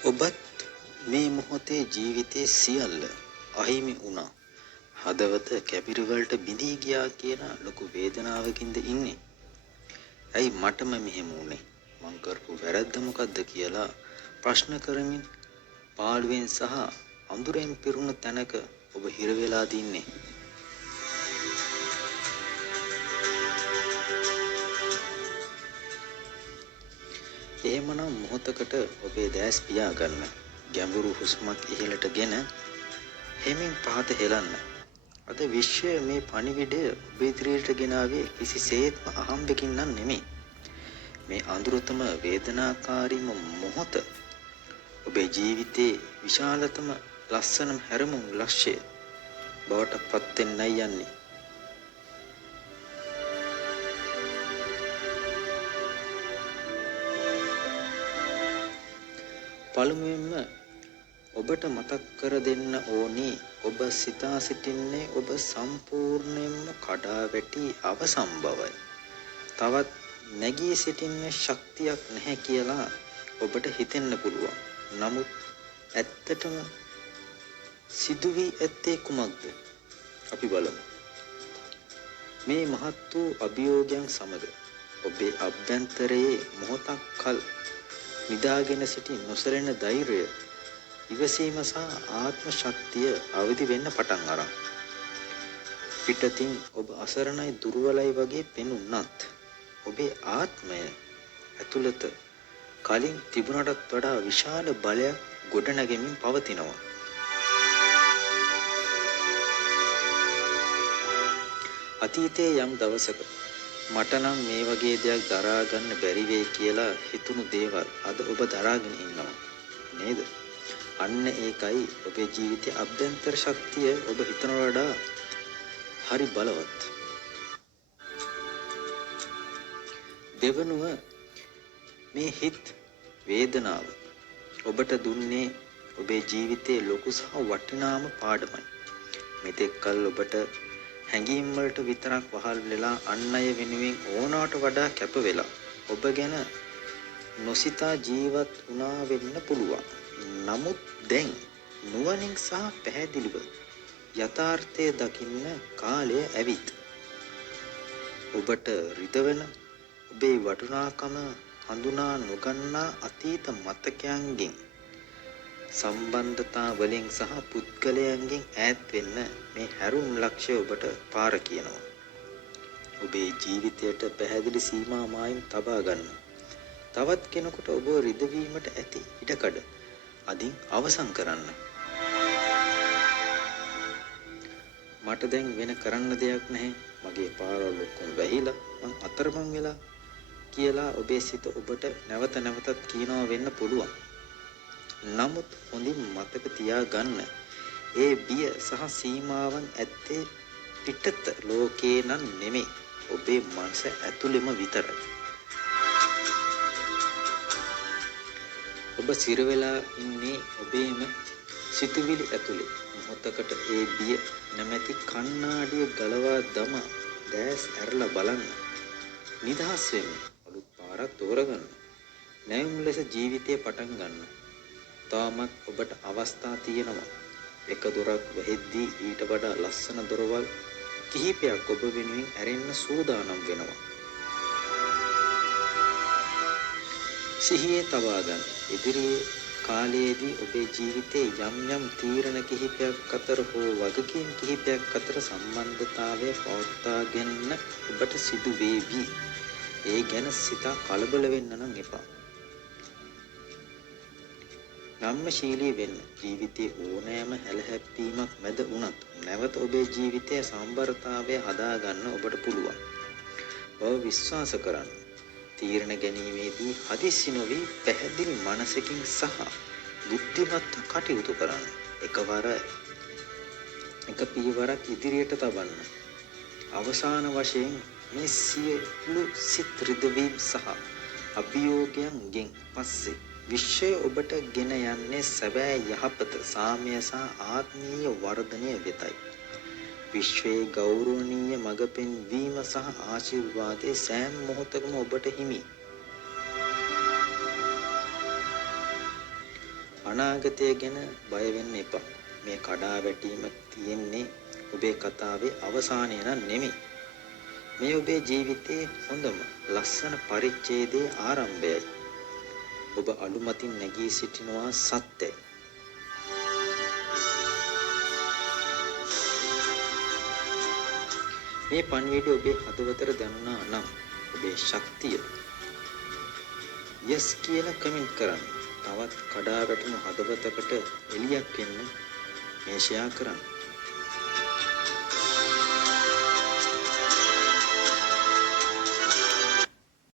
ඔබත් මේ මොහොතේ ජීවිතයේ සියල්ල අහිමි වුණා. හදවත කැපිරි වලට බිඳී ගියා කියන ලොකු වේදනාවකින්ද ඉන්නේ. ඇයි මටම මෙහෙම වුනේ? මං කරපු වැරද්ද මොකද්ද කියලා ප්‍රශ්න කරමින් පාළුවෙන් සහ අඳුරෙන් පිරුණු තැනක ඔබ හිර වෙලා දින්නේ. එහෙමනම් මොහොතකට ඔබේ දැස් පියාගන්න. ගැඹුරු හුස්මක් ඉහළටගෙන හෙමින් පහත හෙලන්න. අද විශ්වය මේ පණිවිඩය ඔබ ඉදිරියට ගෙනාවේ කිසිසේත්ම අහම්බකින් නම් නෙමෙයි. මේ අඳුරතම වේදනාකාරීම මොහොත ඔබේ ජීවිතයේ විශාලතම ලස්සනම හැරමුම් ලක්ෂ්‍යය බවට පත් වෙන්නයි යන්නේ. පළමුවෙන්ම ඔබට මතක් කර දෙන්න ඕනි ඔබ සිතා සිටින්නේ ඔබ සම්පූර්ණයෙන්ම කඩා වැටි අවසන් බවයි. තවත් නැගී සිටින්න ශක්තියක් නැහැ කියලා ඔබට හිතෙන්න පුළුවන්. නමුත් ඇත්තටම සිදුවී ඇත්තේ කුමක්ද? අපි බලමු. මේ මහත් වූ අභියෝගයන් සමග ඔබේ අභ්‍යන්තරයේ මොහොතක් කල නිදාගෙන සිටි නොසැලෙන ධෛර්යය, ඉවසීම සහ ආත්ම ශක්තිය අවදි වෙන්න පටන් අරන්. පිටතින් ඔබ අසරණයි දුර්වලයි වගේ පෙනුනත් ඔබේ ආත්මය ඇතුළත කලින් තිබුණටත් වඩා විශාල බලයක් ගොඩනැගෙමින් පවතිනවා. අතීතයේ යම් දවසක මට නම් මේ වගේ දෙයක් දරා ගන්න බැරි වෙයි කියලා හිතුණු දේවල් අද ඔබ දරාගෙන ඉන්නවා නේද? අන්න ඒකයි ඔබේ ජීවිතයේ අභ්‍යන්තර ශක්තිය ඔබ හිතන වඩා හරි බලවත්. දෙවනුව මේ හිත් වේදනාව ඔබට දුන්නේ ඔබේ ජීවිතයේ ලොකු සහ වටිනාම පාඩමයි. මෙතෙක් කල ඔබට හැඟීම් වලට විතරක් වහල් වෙලා අන් අය වෙනුවෙන් ඕනවට වඩා කැප වෙලා ඔබ ගැන නොසිතා ජීවත් වුණා වෙන්න පුළුවන්. නමුත් දැන් නුවණින් සහ පැහැදිලිව යථාර්ථය දකින්න කාලය ඇවිත්. ඔබට රිදවෙන ඔබේ වටිනාකම හඳුනා නොගන්නා අතීත මතකයන්ගෙන් සම්බන්ධතා වලින් සහ පුද්ගලයන්ගෙන් ඈත් වෙන්න මේ හැරුම් ලක්ෂ්‍ය ඔබට පාර කියනවා. ඔබේ ජීවිතයට පැහැදිලි සීමා මායිම් තබා ගන්න. තවත් කෙනෙකුට ඔබ රිදවීමට ඇති ඉඩකඩ අදින් අවසන් කරන්න. මට දැන් වෙන කරන්න දෙයක් නැහැ. මගේ පාරවල් ඔක්කොම වැහිලා මං අතරමං වෙලා කියලා ඔබේ සිත ඔබට නැවත නැවතත් කියනවා වෙන්න පුළුවන්. නමුත් හොඳින් මතක තියාගන්න ඒ බිය සහ සීමාවන් ඇත්තේ පිටත ලෝකේ නම් නෙමෙයි ඔබේ මනස ඇතුළෙම විතරයි. ඔබ සිර වෙලා ඉන්නේ ඔබේම සිතුවිලි ඇතුලේ. මොහොතකට ඒ බිය නැමැති කණ්ණාඩිය ගලවා දමා දැස් ඇරලා බලන්න. නිදහස් වෙන්න. අලුත් පාරක් තෝරගන්න. නැවුම් ලෙස ජීවිතේ පටන් ගන්න. තාමත් ඔබට අවස්ථා තියෙනවා. එක දොරක් වහෙද්දී ඊට වඩා ලස්සන දොරවල් කිහිපයක් ඔබ වෙනුවෙන් ඇරෙන්න සූදානම් වෙනවා. සිහියේ තබා ගන්න. ඉදිරියේ කාලයේදී ඔබේ ජීවිතයේ යම් යම් තීරණ කිහිපයක් අතර හෝ වගකීම් කිහිපයක් අතර සම්බන්ධතාවය පවත්වාගෙන ඔබට සිදු වේවි. ඒ ගැන සිතා කලබල වෙන්න නම් එපා. නම්‍යශීලී වෙන්න. ජීවිතයේ ඕනෑම හැලහැප්පීමක් මැද වුණත් නැවත ඔබේ ජීවිතයේ සම්බරතාවය හදාගන්න ඔබට පුළුවන්. ඔබ විශ්වාස කරන්න. තීරණ ගැනීමේදී හදිස්සි නොවි පැහැදිලි මනසකින් සහ බුද්ධිමත්ව කටයුතු කරන්න. එක පියවරක් ඉදිරියට තබන්න. අවසාන වශයෙන් මේ සියලු සිත් රිදවීම් සහ අභියෝගයන්ගෙන් පස්සේ විශ්වය ඔබට ගෙන යන්නේ සැබෑ යහපත, සාමය සහ ආත්මීය වර්ධනය වෙතයි. විශ්වයේ ගෞරවනීය මඟ පෙන්වීම සහ ආශිර්වාදයේ සෑම මොහොතකම ඔබට හිමි. අනාගතය ගැන බය වෙන්න එපා. මේ කඩා වැටීම තියෙන්නේ ඔබේ කතාවේ අවසානය නම් නෙමෙයි. මේ ඔබේ ජීවිතයේ හොඳම ලස්සන පරිච්ඡේදයේ ආරම්භයයි. ඔබ අලුමතින් නැගී සිටිනවා සත්‍යයි. මේ පණිවිඩය ඔබේ හදවතට දැනුණා නම් ඔබේ ශක්තිය yes කියලා කමෙන්ට් කරන්න. තවත් කඩා වැටුණු හදවතකට එළියක් එන්න මේ ෂෙයා කරන්න.